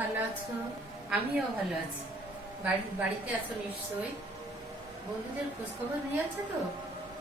ভালো আছো? আমিও ভালো আছি। বাড়িতে আছো নিশ্চয়ই। বন্ধুদের খোঁজখবর নিয়ে আছে তো?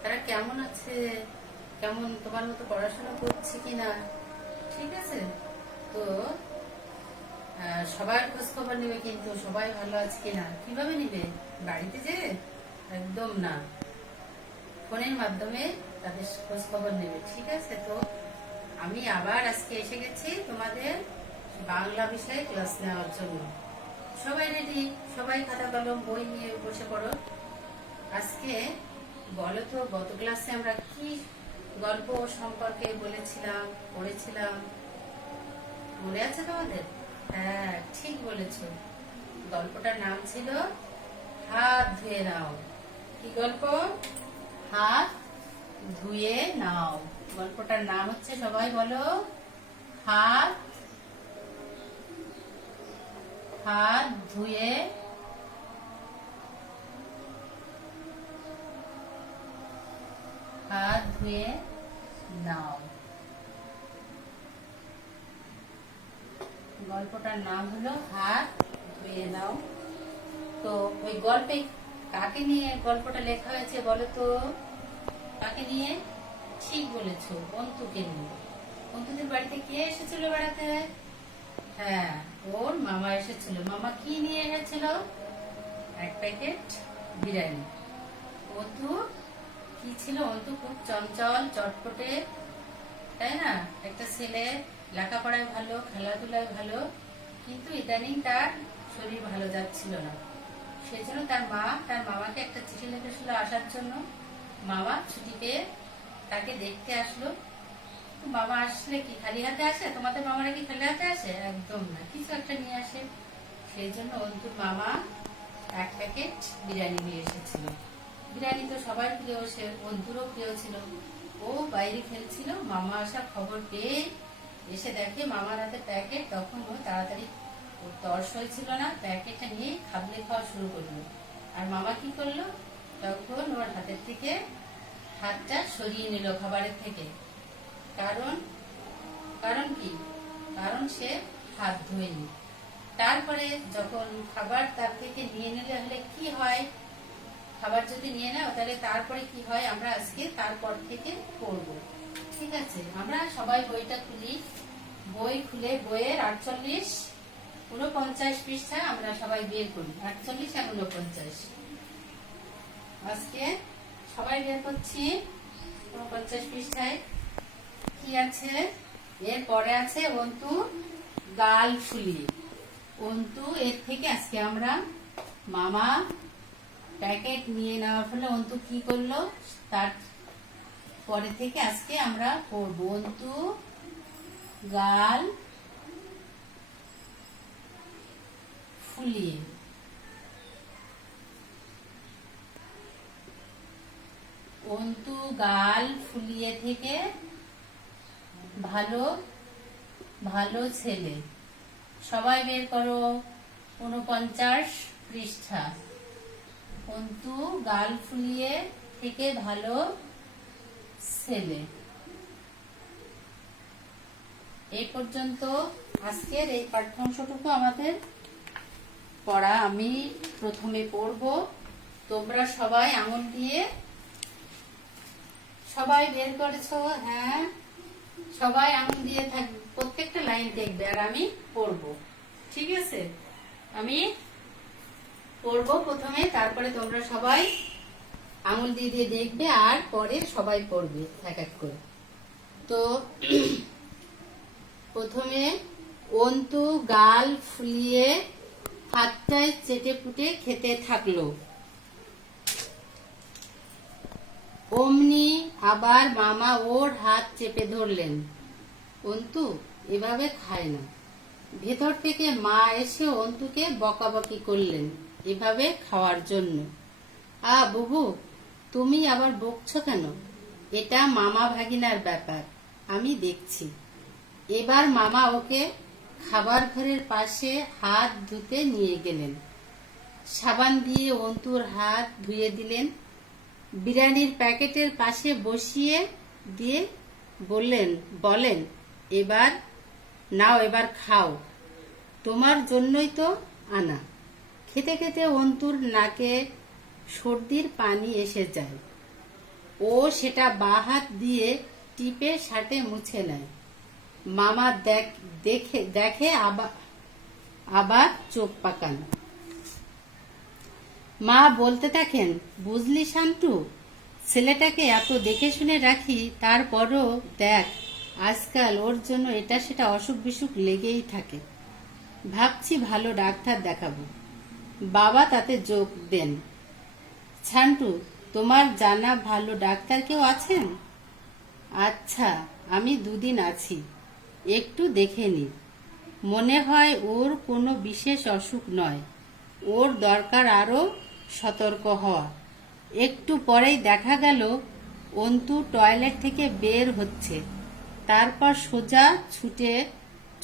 তারা কেমন আছে? কেমন তোমার মতো পড়াশোনা করছে কিনা? ঠিক আছে তো। সবার খোঁজখবর নেবে, কিন্তু সবাই ভালো আছে কিনা কিভাবে নিবে? বাড়িতে যে একদম না, ফোনের মাধ্যমে তাদের খোঁজখবর নেবে। ঠিক আছে তো। আমি আবার আজকে এসে গেছি তোমাদের বাংলা বিষয়ে ক্লাস নেওয়ার জন্য। সবাই রেডি? সবাই খাতা কলম বই নিয়ে বসে পড়ো। আজকে বলো তো, গত ক্লাসে আমরা কি গল্প সম্পর্কে বলেছিলাম, পড়েছিলাম? মনে আছে তোমাদের? হ্যাঁ, ঠিক বলেছ। গল্পটার নাম ছিল হাত ধুয়ে নাও। কি গল্প? হাত ধুয়ে নাও। গল্পটার নাম হচ্ছে, সবাই বলো, হাত হাত ধুয়ে হাত ধুয়ে নাও। গল্পটার নাম হলো হাত ধুয়ে নাও। তো ওই গল্পে কাকে নিয়ে গল্পটা লেখা হয়েছে বলো তো? কাকে নিয়ে? ঠিক বলেছো, অন্তুকে নিয়ে। অন্তুদের বাড়িতে কে এসেছিল বেড়াতে? হ্যাঁ, ওর মামা এসেছিল। মামা কি নিয়ে এসেছিল? এক প্যাকেট বিরিয়ানি। অন্তু কি ছিল? অন্তু খুব চঞ্চল, চটপটে, তাই না? একটা ছেলে, লেখাপড়ায় ভালো, খেলাধুলায় ভালো, কিন্তু ইদানিং তার শরীর ভালো যাচ্ছিল না। সেজন্য তার মামাকে একটা চিঠি লিখেছিল আসার জন্য। মামা ছুটি পেয়ে তাকে দেখতে আসলো। মামা আসলে কি খালি হাতে আসে? তোমাদের মামারা কি খালি হাতে আসে? একদম না, কিছু একটা নিয়ে আসে। সেই জন্য অন্তুর মামা এক প্যাকেট বিরিয়ানি নিয়ে এসেছিল। বিরিয়ানি তো সবার প্রিয়, সে অন্তুরও প্রিয় ছিল। ও বাইরে খেলছিল, মামা আসার খবর পেয়ে এসে দেখে মামার হাতে প্যাকেট। তখন ও তাড়াতাড়ি, ওর তর্স হয়েছিল না, প্যাকেটটা নিয়ে খাবলে খাওয়া শুরু করলো। আর মামা কি করলো? তখন ওর হাতের থেকে হাতটা সরিয়ে নিল খাবারের থেকে। কারণ কারণ কি? কারণ সে হাত ধোয়নি। তারপরে যখন খাবার তার থেকে নিয়ে নিলে হলে কি হয়? খাবার যদি নিয়ে নাও তাহলে তারপরে কি হয় আমরা আজকে তারপর থেকে পড়ব। ঠিক আছে, আমরা সবাই বইটা খুলি। বই খুলে বইয়ের 48 49 পৃষ্ঠা আমরা সবাই বের করি। 48 আর 49 আজকে সবাই বের করছি। 49 পৃষ্ঠায় কি আছে? এর পরে আছে অন্তু গাল ফুলিয়ে। অন্তু এর থেকে আজকে আমরা মামা প্যাকেট নিয়ে নেওয়ার ফলে অন্তু কি করলো, তার পরে থেকে আজকে আমরা পড়বো। অন্তু গাল ফুলিয়ে। অন্তু গাল ফুলিয়ে থেকে ভালো ভালো ছেলে। সবাই বের করো 49 পৃষ্ঠা। অন্তু গাল ফুলিয়ে থেকে ভালো ছেলে। এই পর্যন্ত আজকের এই পাঠ্যাংশটুকু আমাদের পড়া। আমি প্রথমে পড়ব, তোমরা সবাই আঙুল দিয়ে সবাই বের করেছো? হ্যাঁ, সবাই আঙুল দিয়ে থাকবে, প্রত্যেকটা লাইন দেখবে আর আমি পড়ব। ঠিক আছে, আমি পড়ব প্রথমে, তারপরে তোমরা সবাই আঙুল দিয়ে দিয়ে দেখবে আর পরে সবাই পড়বে এক এক করে। তো প্রথমে অন্তু গাল ফুলিয়ে হাতটায় চেটে পুটে খেতে থাকলো। অমনি আবার মামা ওর হাত চেপে ধরলেন। অন্তু এভাবে খায় না। ভেতর থেকে মা এসে অন্তুকে বকাবকি করলেন এভাবে খাওয়ার জন্য। বুবু, তুমি আবার বকছো কেন? এটা মামা ভাগিনার ব্যাপার, আমি দেখছি। এবার মামা ওকে খাবার ঘরের পাশে হাত ধুতে নিয়ে গেলেন। সাবান দিয়ে অন্তুর হাত ধুয়ে দিলেন। বিরিয়ানির প্যাকেটের পাশে বসিয়ে দিয়ে বলেন, এবার নাও, এবার খাও। তোমার জন্যই তো আনা। খেতে খেতে অন্তুর নাকে সর্দির পানি এসে যায়। ও সেটা বাঁ হাত দিয়ে টিপে শার্টে মুছে নেয়। মামা দেখে দেখে আবার চোখ পাকান। মা বলতে থাকেন, বুঝলি শান্তু, ছেলেটাকে এত দেখে শুনে রাখি, তারপরও দেখ আজকাল ওর জন্য এটা সেটা অসুখ বিসুখ লেগেই থাকে। ভাবছি ভালো ডাক্তার দেখাবো। বাবা তাতে যোগ দেন। শান্তু, তোমার জানা ভালো ডাক্তার কেউ আছেন? আচ্ছা, আমি দুদিন আছি, একটু দেখে নি। মনে হয় ওর কোনো বিশেষ অসুখ নয়। ওর দরকার আরো সতর্ক হওয়া। একটু পরেই দেখা গেল অন্তু টয়লেট থেকে বের হচ্ছে। তারপর সোজা ছুটে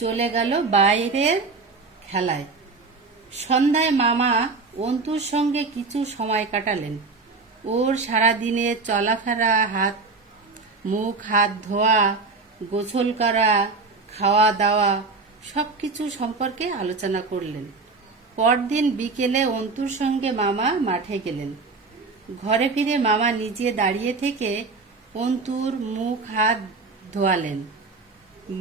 চলে গেল বাইরের খেলায়। সন্ধ্যায় মামা অন্তুর সঙ্গে কিছু সময় কাটালেন। ওর সারাদিনের চলাফেরা, মুখ হাত ধোয়া, গোসল করা, খাওয়া দাওয়া সবকিছু সম্পর্কে আলোচনা করলেন। পরদিন বিকেলে অন্তুর সঙ্গে মামা মাঠে গেলেন। ঘরে ফিরে মামা নিজে দাঁড়িয়ে থেকে অন্তুর মুখ হাত ধোয়ালেন।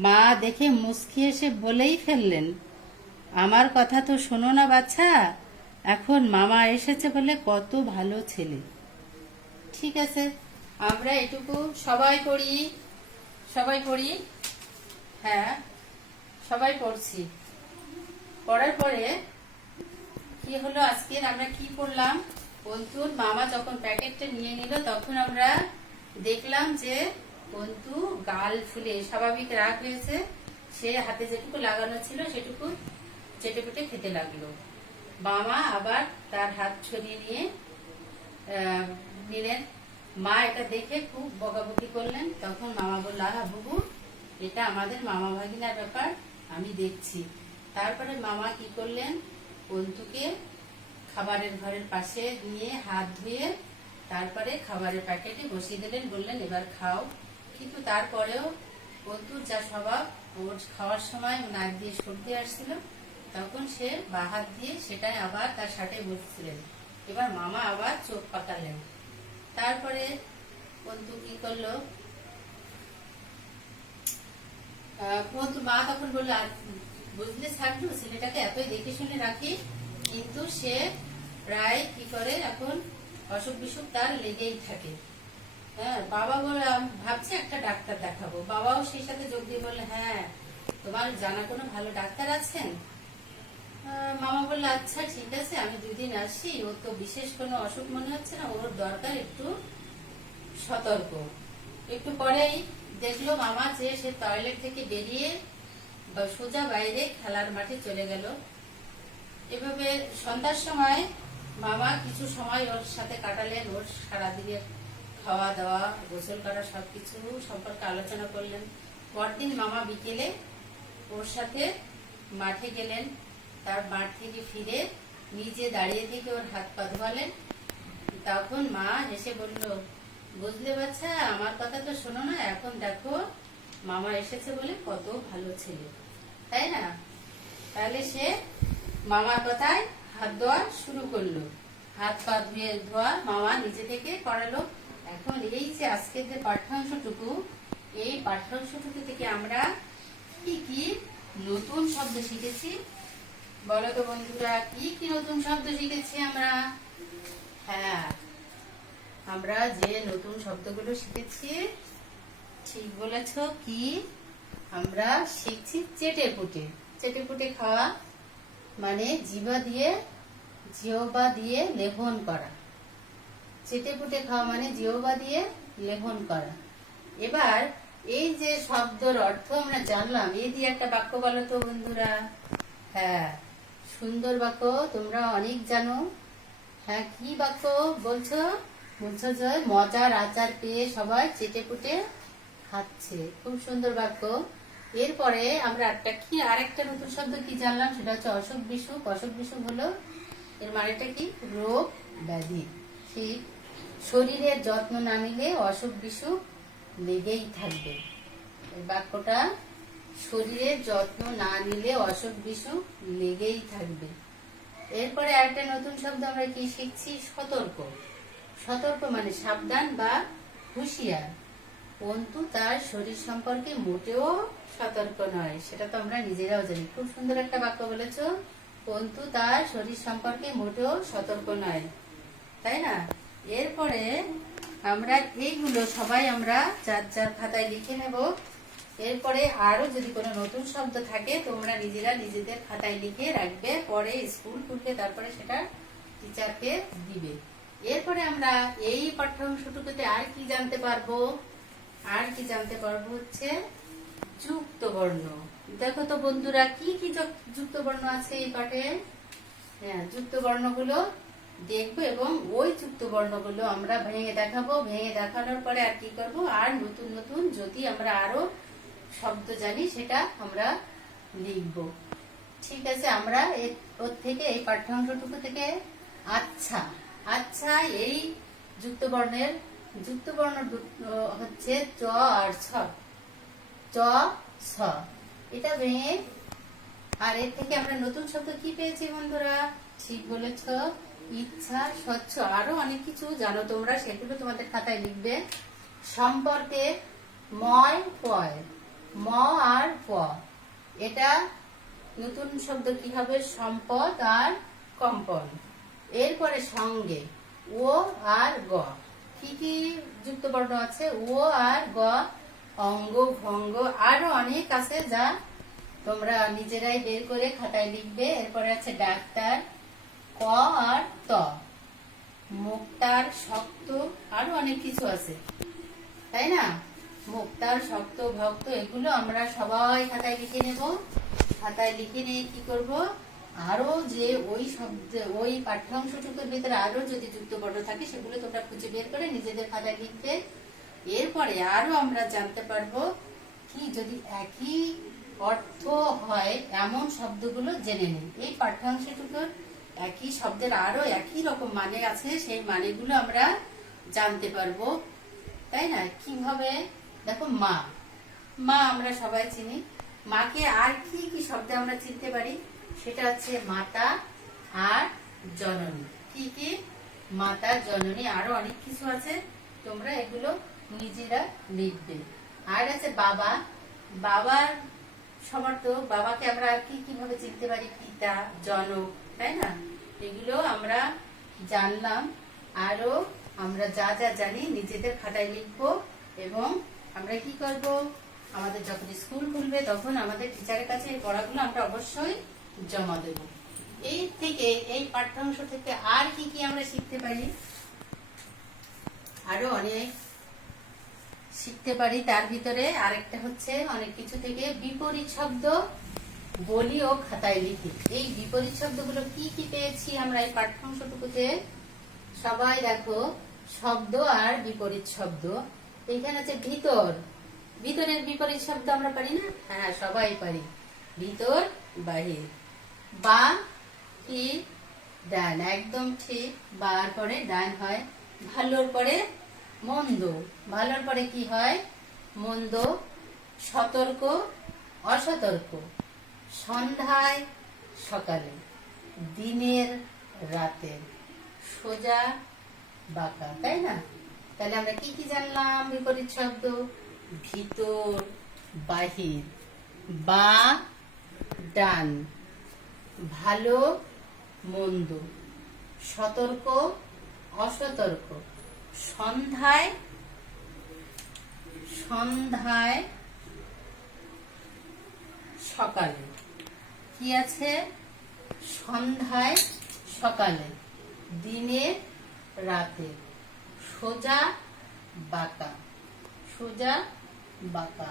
মা দেখে মুচকি এসে বলেই ফেললেন, আমার কথা তো শোনো না বাচ্চা, এখন মামা এসেছে বলে কত ভালো ছেলে। ঠিক আছে, আমরা এটুকু সবাই পড়ি। হ্যাঁ, সবাই পড়ছি। পড়ার পরে কি হলো, আজকের আমরা কি করলাম, অন্তুর মামা যখন প্যাকেটটা নিয়ে নিল তখন আমরা দেখলাম যে অন্তু গাল ফুলে স্বাভাবিক রাগ হয়েছে। সে হাতে যেটুকু লাগানো ছিল সেটুকু চেটেপুটে খেতে লাগলো। মামা আবার তার হাত ছড়িয়ে নিলেন। মা এটা দেখে খুব বকাবকি করলেন। তখন মামা বলল, আহা বুবু, এটা আমাদের মামা ভাগিনার ব্যাপার, আমি দেখছি। তারপরে মামা কি করলেন, অন্তুকে খাবারের ঘরের পাশে নিয়ে হাত ধুয়ে তারপরে খাবারের প্যাকেটে বসিয়ে দিলেন। বললেন, এবার খাও। কিন্তু তারপরেও অন্তুর যা স্বভাব, ওর খাওয়ার সময় নাক দিয়ে সর্দি আসছিল, তখন সে বাঁ হাত দিয়ে সেটাই আবার তার শার্টে বসছিলেন। এবার মামা আবার চোখ পাকালেন। তারপরে অন্তু কি করলো, অন্তু মা তখন বললো, বুঝলে ছাড়ু, ছেলেটাকে এতই দেখে শুনে রাখি, কিন্তু সে প্রায় কি করে এখন অসুখ বিসুখ তার লেগেই থাকে। হ্যাঁ, বাবা বলে ভাবছে একটা ডাক্তার দেখাবো। বাবাও সেই সাথে যোগ দিয়ে বললে, হ্যাঁ, তোমার জানা কোনো ভালো ডাক্তার আছেন? মামা বললো, আচ্ছা ঠিক আছে, আমি দুদিন আসি। ওর তো বিশেষ কোনো অসুখ মনে হচ্ছে না, ওর দরকার একটু সতর্ক। একটু পরেই দেখলো মামা যে সে টয়লেট থেকে বেরিয়ে সোজা বাইরে খেলার মাঠে চলে গেল। এভাবে সন্ধ্যার সময় মামা কিছু সময় ওর সাথে কাটালেন। ওর সারাদিনের খাওয়া দাওয়া, গোসল করা সবকিছু সম্পর্কে আলোচনা করলেন। পরদিন মামা বিকেলে ওর সাথে মাঠে গেলেন। তার মাঠ থেকে ফিরে নিজে দাঁড়িয়ে থেকে ওর হাত পা ধোয়ালেন। তখন মা হেসে বলল, বুঝলে বাচ্চা, আমার কথা তো শোনো না, এখন দেখো মামা এসেছে বলে কত ভালো ছেলে, তাই না? তাহলে সে মামার কথায় হাত ধোয়া শুরু করলো। হাত পা ধোয়া মামা নিজে থেকে করালো। এখন এই যে আজকের যে পাঠ্যাংশটুকু, এই পাঠ্যাংশটুকু থেকে আমরা কি কি নতুন শব্দ শিখেছি বলো তো বন্ধুরা? কি কি নতুন শব্দ শিখেছি আমরা? হ্যাঁ, আমরা যে নতুন শব্দগুলো শিখেছি, ঠিক বলেছ, কি আমরা শিখছি চেটেপুটে। চেটেপুটে খাওয়া মানে জিহ্বা দিয়ে লেহন করা। চেটেপুটে খাওয়া মানে জিহ্বা দিয়ে লেহন করা। এবার এই যে শব্দের অর্থ আমরা জানলাম, এই দিয়ে একটা বাক্য বলো তো বন্ধুরা। হ্যাঁ, সুন্দর বাক্য, তোমরা অনেক জানো। হ্যাঁ, কি বাক্য বলছো? বলছো যে মজার আচার পেয়ে সবাই চেটেপুটে খাচ্ছে। খুব সুন্দর বাক্য। এরপরে আমরা আরেকটা নতুন শব্দ কি জানলাম, সেটা হচ্ছে অসুখ বিসুখ। অসুখ বিসুখ হলো, এর মানেটা কি? রোগ ব্যাধি। ঠিক, শরীরের যত্ন না নিলে অসুখ বিসুখ লেগেই থাকবে। এই বাক্যটা শরীরের যত্ন না নিলে অসুখ বিসুখ লেগেই থাকবে। এরপরে আরেকটা নতুন শব্দ আমরা কি শিখছি? সতর্ক। সতর্ক মানে সাবধান বা হুঁশিয়ার। পন্তু তার শরীর সম্পর্কে মোটেও সতর্ক নয়, সেটা তো আমরা নিজেরাও জানি। খুব সুন্দর একটা বাক্য বলেছো, পন্তু তার শরীর সম্পর্কে মোটেও সতর্ক নয়, তাই না? এরপরে আমরা এইগুলো সবাই আমরা যার যার খাতায় লিখে নেব। এরপরে আরো যদি কোনো নতুন শব্দ থাকে তোমরা নিজেরা নিজেদের খাতায় লিখে রাখবে, পরে স্কুল খুলবে তারপরে সেটা টিচারকে দিবে। এরপরে আমরা এই পাঠ্যাংশটুকুতে আর কি জানতে পারবো? আর কি জানতে পারবো হচ্ছে যুক্ত বর্ণ। দেখো তো বন্ধুরা কি কি যুক্ত বর্ণ আছে এই পাঠে। হ্যাঁ, যুক্ত বর্ণগুলো দেখবো এবং ওই যুক্ত বর্ণগুলো আমরা ভেঙে দেখাবো। ভেঙে দেখানোর পরে আর কি করব, আর নতুন নতুন যদি আমরা আরো শব্দ জানি সেটা আমরা লিখব। ঠিক আছে, আমরা ওর থেকে এই পাঠ্যাংশটুকু থেকে আচ্ছা আচ্ছা এই যুক্ত বর্ণের যুক্ত বর্ণ হচ্ছে চ আর ছ। চ ছ এটা ভেঙে, আর এর থেকে আমরা নতুন শব্দ কি পেয়েছি বন্ধুরা? ঠিক বলেছ, ইচ্ছা, স্বচ্ছ। আরো অনেক কিছু জানো তোমরা, সেগুলো তোমাদের খাতায় লিখবে। সম্পর্কে ময় পয়, ম আর প, এটা নতুন শব্দ কি হবে? সম্পদ আর কম্পন। এরপরে সঙ্গে ও আর গ। কি কি যুক্ত বর্ণ আছে? ও আর গ, অঙ্গ, ভঙ্গ, আরো অনেক আছে যা তোমরা নিজেরাই বের করে খাতায় লিখবে। এরপরে আছে ডাক্তার, ক আর ত, মুক্তার, শক্ত, আরো অনেক কিছু আছে, তাই না? মুক্তার, শক্ত, ভক্ত, এগুলো আমরা সবাই খাতায় লিখে নেব। খাতায় লিখে নিয়ে কি করব, আরো যে ওই শব্দ ওই পাঠ্যাংশটুকুর ভিতরে আরো যদি যুক্ত বর্ণ থাকে সেগুলো তোমরা খুঁজে বের করে নিজেদের খাতায় লিখবে। এরপরে আরো আমরা জানতে পারবো কি যদি একই অর্থ হয় এমন শব্দগুলো জেনে নিই। এই পাঠ্যাংশটুকুর একই শব্দের আরো একই রকম মানে আছে, সেই মানেগুলো আমরা জানতে পারবো, তাই না? কিভাবে? দেখো, মা, মা আমরা সবাই চিনি। মাকে আর কি কি শব্দে আমরা চিনতে পারি? সেটা হচ্ছে মাতা আর জননী। কি কি? মাতা, জননী, আরো অনেক কিছু আছে, তোমরা এগুলো নিজেরা লিখবে। আর আছে বাবা, বাবার সবার তো বাবাকে আমরা আর কি কিভাবে চিনতে পারি? পিতা, জনক, তাই না? এগুলো আমরা জানলাম। আরো আমরা যা যা জানি নিজেদের খাতায় লিখবো এবং আমরা কি করব, আমাদের যখন স্কুল খুলবে তখন আমাদের টিচারের কাছে এই পড়াগুলো আমরা অবশ্যই জমা দেব। এই থেকে এই পাঠ্যাংশ থেকে আর কি কি আমরা শিখতে পারি? আরো অনেক শিখতে পারি। তার ভিতরে আরেকটা হচ্ছে অনেক কিছু থেকে বিপরীত শব্দ বলি ও খাতায় লিখি। এই বিপরীত শব্দগুলো কি কি পেয়েছি আমরা এই পাঠ্যাংশটুকুতে? সবাই দেখো, শব্দ আর বিপরীত শব্দ। এখানে আছে ভিতর, ভিতরের বিপরীত শব্দ আমরা পারি না? হ্যাঁ, সবাই পারি। ভিতর, বাহির। বা কি? ডান, একদম ঠিক। বার পরে ডান হয়। ভালোর পরে মন্দ, ভালোর পরে কি হয়? মন্দ। সতর্ক, অসতর্ক। সন্ধ্যায়, সকালে। দিনের, রাতের। সোজা, বাঁকা, তাই না? তাহলে আমরা কি কি জানলাম? বিপরীত শব্দ ভিতর, বাহির, বা, ডান, ভালো, মন্দ, সতর্ক, অসতর্ক। সন্ধ্যায়, সন্ধ্যায়, সকালে। কি আছে? সন্ধ্যায়, সকালে। দিনে, রাতে। সোজা, বাঁকা, সোজা, বাঁকা।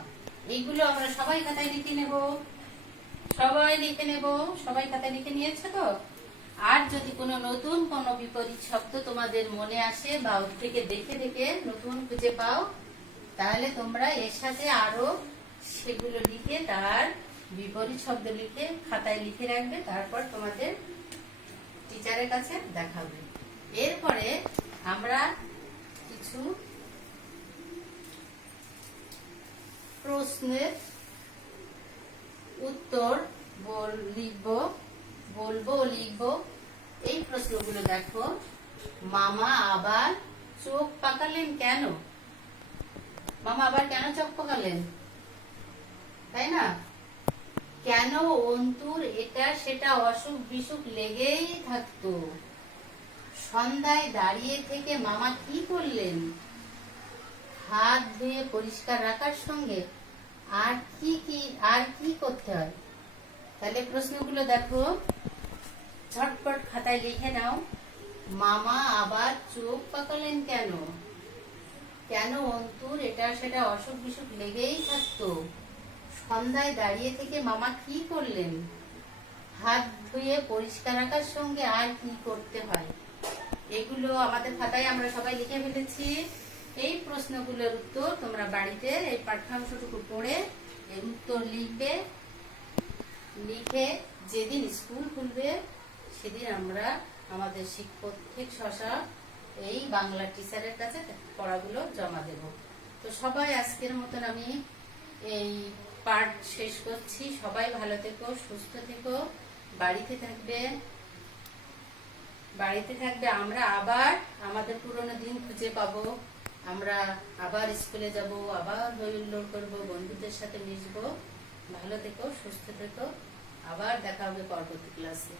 এইগুলো আমরা সবাই খাতায় লিখে নেব। সবাই লিখে নেব। সবাই খাতায় লিখে নিয়েছে তো? আর যদি কোনো নতুন কোনো বিপরীত শব্দ তোমাদের মনে আসে বা ওর থেকে দেখে দেখে নতুন খুঁজে পাও, তাহলে তোমরা এর সাথে আরো সেগুলো লিখে তার বিপরীত শব্দ লিখে খাতায় লিখে রাখবে, তারপর তোমাদের টিচারের কাছে দেখাবে। এরপরে আমরা কিছু প্রশ্নের উত্তর লিখবো, বলবো, লিখবো। এই প্রশ্নগুলো দেখো। মামা আবার চোখ পাকালেন কেন? মামা আবার কেন চোখ পাকালেন, তাই না? কেন অন্তুর এটা সেটা অসুখ বিসুখ লেগেই থাকতো? সন্ধ্যায় দাঁড়িয়ে থেকে মামা কি করলেন? হাত ধুয়ে পরিষ্কার রাখার সঙ্গে আর কি করতে হয়? তাহলে প্রশ্নগুলো দেখো, ঝটপট খাতায় লিখে নাও। মামা আবার চোখ পাকালেন কেন? কেন অন্তুর এটা সেটা অসুখ বিসুখ লেগেই থাকতো? সন্ধ্যায় দাঁড়িয়ে থেকে মামা কি করলেন? হাত ধুয়ে পরিষ্কার রাখার সঙ্গে আর কি করতে হয়? এগুলো আমাদের খাতায় আমরা সবাই লিখে ফেলেছি। এই প্রশ্নগুলোর উত্তর তোমরা বাড়িতে এই পাঠ্যাংশটুকু পড়ে এর উত্তর লিখবে। লিখে যেদিন স্কুল খুলবে সেদিন আমরা আমাদের প্রত্যেক শশা এই বাংলা টিচারের কাছে পড়াগুলো জমা দেব। তো সবাই আজকের মতন আমি এই পাঠ শেষ করছি। সবাই ভালো থেকো, সুস্থ থেকো, বাড়িতে থাকবে। আমরা আবার আমাদের পুরোনো দিন খুঁজে পাবো। আমরা আবার স্কুলে যাব, আবার হই হুল্লোড় করবো, বন্ধুদের সাথে মিশবো। ভালো থেকো, সুস্থ থেকো, আবার দেখা হবে পরবর্তী ক্লাসে।